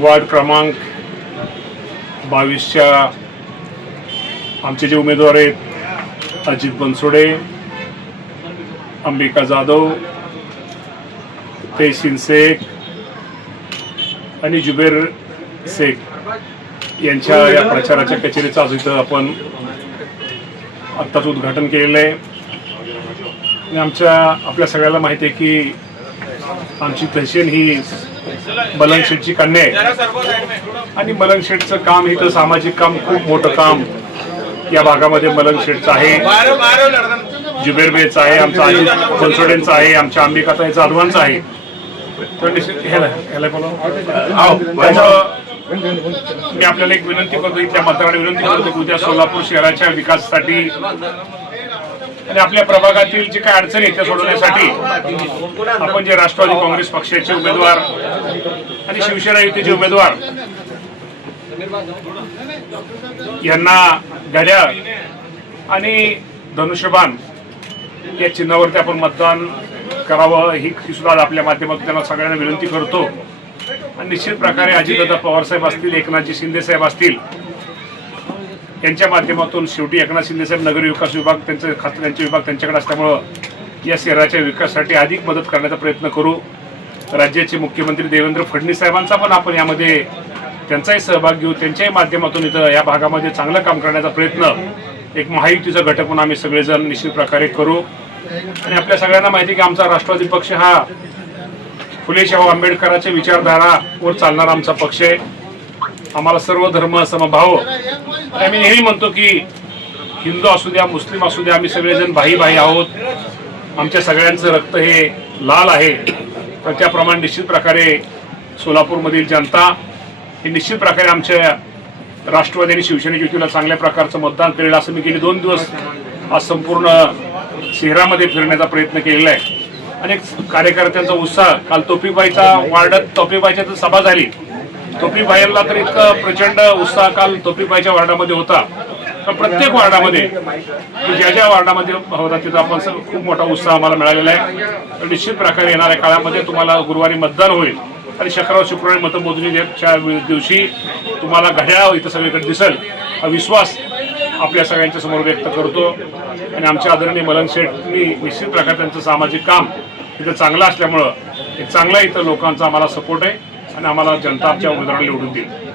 Ward क्रमांक 22च्या आमचे जे उमेदवार आहेत अजित बनसोडे, अंबिका जाधव, तहसीन शेख आणि जुबेर शेख यांच्या या प्रचाराच्या कचेरीचं आज इथं आपण आत्ताच उद्घाटन केलेलं आहे. आणि आपल्या सगळ्याला माहिती आहे की आमची तहसील ही मलंग शेठची कन्या आहे आणि मलंग शेठचं काम ही तर सामाजिक काम, खूप मोठं काम या भागामध्ये मलंग शेठचं आहे, जुबेर बेचं आहे, आमचा अजित बनसोडेंचं आहे, आमच्या अंबिकाताई जाधवांचं आहे. तर मी आपल्याला एक विनंती करतो, इथल्या मतदारांना विनंती करतो की उद्या सोलापूर शहराच्या विकासासाठी आणि आपल्या प्रभागातील जे काही अडचणी आहेत त्या सोडवण्यासाठी आपण जे राष्ट्रवादी काँग्रेस पक्षाचे उमेदवार आणि शिवसेना युतीचे उमेदवार यांना घड्याळ आणि धनुष्यबाण या चिन्हावरती आपण मतदान करावं ही सुद्धा आपल्या माध्यमातून त्यांना सगळ्यांना विनंती करतो. आणि निश्चित प्रकारे अजितदादा पवार साहेब असतील, एकनाथजी शिंदे साहेब असतील यांच्या माध्यमातून शेवटी एकनाथ शिंदे साहेब नगर विकास विभाग त्यांचे खाते, त्यांचे विभाग त्यांच्याकडे असल्यामुळं या शहराच्या विकासासाठी अधिक मदत करण्याचा प्रयत्न करू. राज्याचे मुख्यमंत्री देवेंद्र फडणवीस साहेबांचा पण आपण यामध्ये त्यांचाही सहभाग घेऊ, त्यांच्याही माध्यमातून इथं या भागामध्ये चांगलं काम करण्याचा प्रयत्न एक महायुतीचा घटक म्हणून आम्ही सगळेजण निश्चित प्रकारे करू. आणि आपल्या सगळ्यांना माहिती आहे की आमचा राष्ट्रवादी पक्ष हा फुले शाहू आंबेडकरांच्या विचारधारावर चालणारा आमचा पक्ष आहे. आम्हाला सर्व धर्म समभाव, आम्ही नेहमी म्हणतो की हिंदू असू द्या, मुस्लिम असू द्या, आम्ही सगळेजण भाई भाई आहोत. आमच्या सगळ्यांचं रक्त हे लाल आहे. तर त्याप्रमाणे निश्चित प्रकारे सोलापूरमधील जनता ही निश्चित प्रकारे आमच्या राष्ट्रवादी आणि शिवसेना युतीला चांगल्या प्रकारचं मतदान करेल असं मी गेले 2 दिवस आज संपूर्ण शहरामध्ये फिरण्याचा प्रयत्न केलेला आहे. अनेक कार्यकर्त्यांचा उत्साह, काल तोपीबाईचा वार्डात तोपीबाईच्या सभा झाली, तोपीबाईंना तर इतकं प्रचंड उत्साह काल तोपीबाईच्या वार्डामध्ये होता. तर प्रत्येक वार्डामध्ये ज्या ज्या वार्डामध्ये होता तिथं आपण खूप मोठा उत्साह आम्हाला मिळालेला आहे. तर निश्चित प्रकारे येणाऱ्या काळामध्ये तुम्हाला गुरुवारी मतदान होईल आणि शुक्रवारी मतमोजणीच्या दिवशी तुम्हाला घड्याळ इथं सगळीकडे दिसेल हा विश्वास आपल्या सगळ्यांच्या समोर व्यक्त करतो. आणि आमच्या आदरणीय मलंग शेठनी निश्चित प्रकारे त्यांचं सामाजिक काम इथं चांगलं असल्यामुळं एक चांगला इथं लोकांचा आम्हाला सपोर्ट आहे आणि आम्हाला जनता आमच्या उमेदवाराला निवडून देईल.